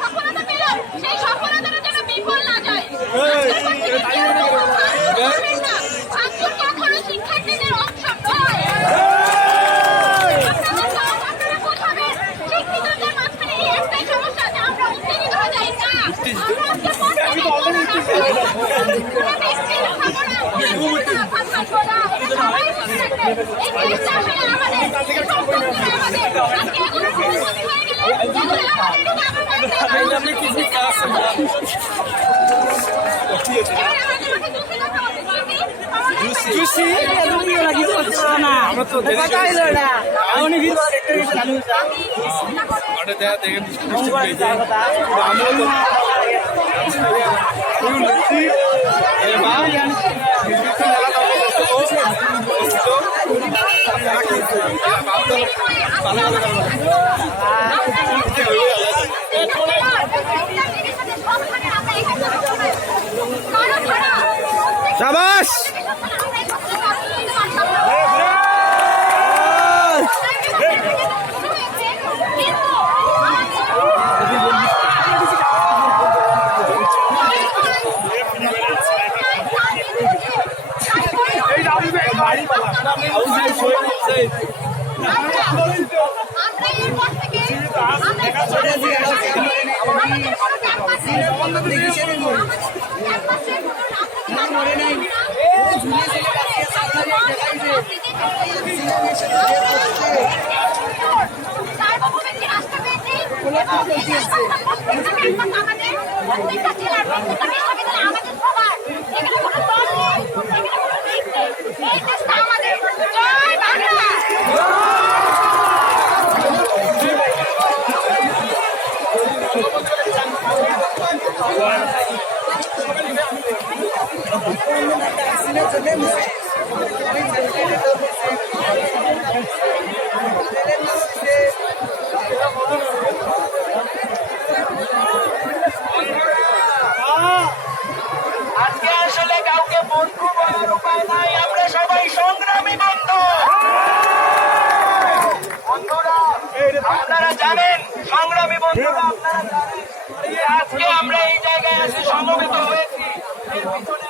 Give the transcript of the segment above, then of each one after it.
সফলতা পেলাম, সেই সফলতাটা যেন বিফল না যায়। আজকের পর থেকে কেউ কোনো ভাঙচুর করবেন না। ভাঙচুর কখনো শিক্ষার্থীদের অংশ নয়। আপনাদের কাজ আপনারা বোঝাবেন। শিক্ষিতদের মাঝখানে এই একটাই সমস্যা যে আমরা উত্তেজিত হয়ে যাই না। আমরা আজকে প্রত্যেকে কোনো কাজ করি না। কোনো মিছিল খাব না, কোনো কিছু না, ভাত খাব না। এটা সবাই মনে রাখবেন। এই দেশটা আসলে আমাদের, এই সম্পত্তিটা আমাদের। আজকে এগুলো ভূমিপতি হয়ে গেলে, এগুলো আমাদের, এটা আমার বাড়িতে না। এবার আমাদের মাঝে জুসি ওরা কিছু করছে না আমরা তো কথা হইল না উনি ভিতরে দেখতে গেছে চালু হইছে ওটা দেখা দেখেন আমরা তো সাবাস আমরা এরপর থেকে আমরা আমাদের কোনো ক্যাম্পাসে আমাদের ক্যাম্পাসে কোনো মরে নাই সার্বভৌমিক রাষ্ট্র পেয়েছি আমাদের প্রত্যেকটা জেলার প্রত্যেকটা বিশ্ববিদ্যালয় আমাদের সবার। এখানে কোনো দল নেই এখানে কোনো নেই। এই দেশটা আমাদের। আজকে আসলে কাউকে বন্ধু বলার উপায় নাই, আমরা সবাই সংগ্রামী বন্ধু। বন্ধুরা, আপনারা জানেন, সংগ্রামী বন্ধুরা আপনারা জানেন আজকে আমরা এই জায়গায় এসে সমবেত হয়েছি। এর পিছনে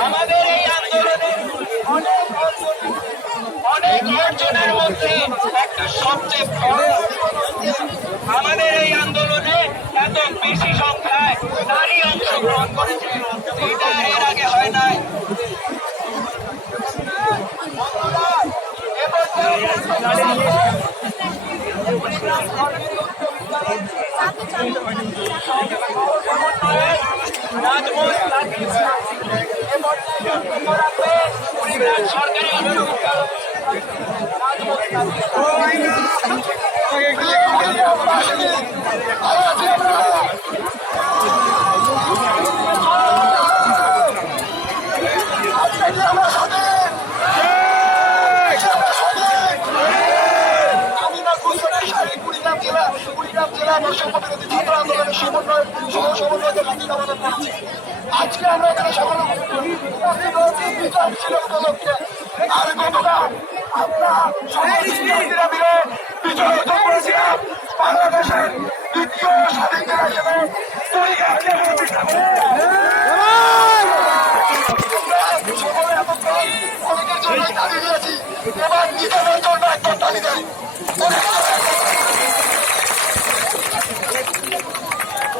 আমাদের এই আন্দোলনে অনেক অনেক অর্জনের মধ্যে একটা সবচেয়ে বড় আমাদের এই আন্দোলনে এত বেশি সংখ্যায় নারী অংশগ্রহণ করেছে এটা এর আগে হয় নাই বন্ধুরা, সরকারি বর্ষপতি ছাত্র আন্দোলনের সমন্বয় করছি আজকে আমরা এখানে সকালে বিচার ছিল উপলক্ষে আর বাংলাদেশের দ্বিতীয় স্বাধীন হিসেবে এবার নিজেদের জন্য একবার দাঁড়িয়ে দেয়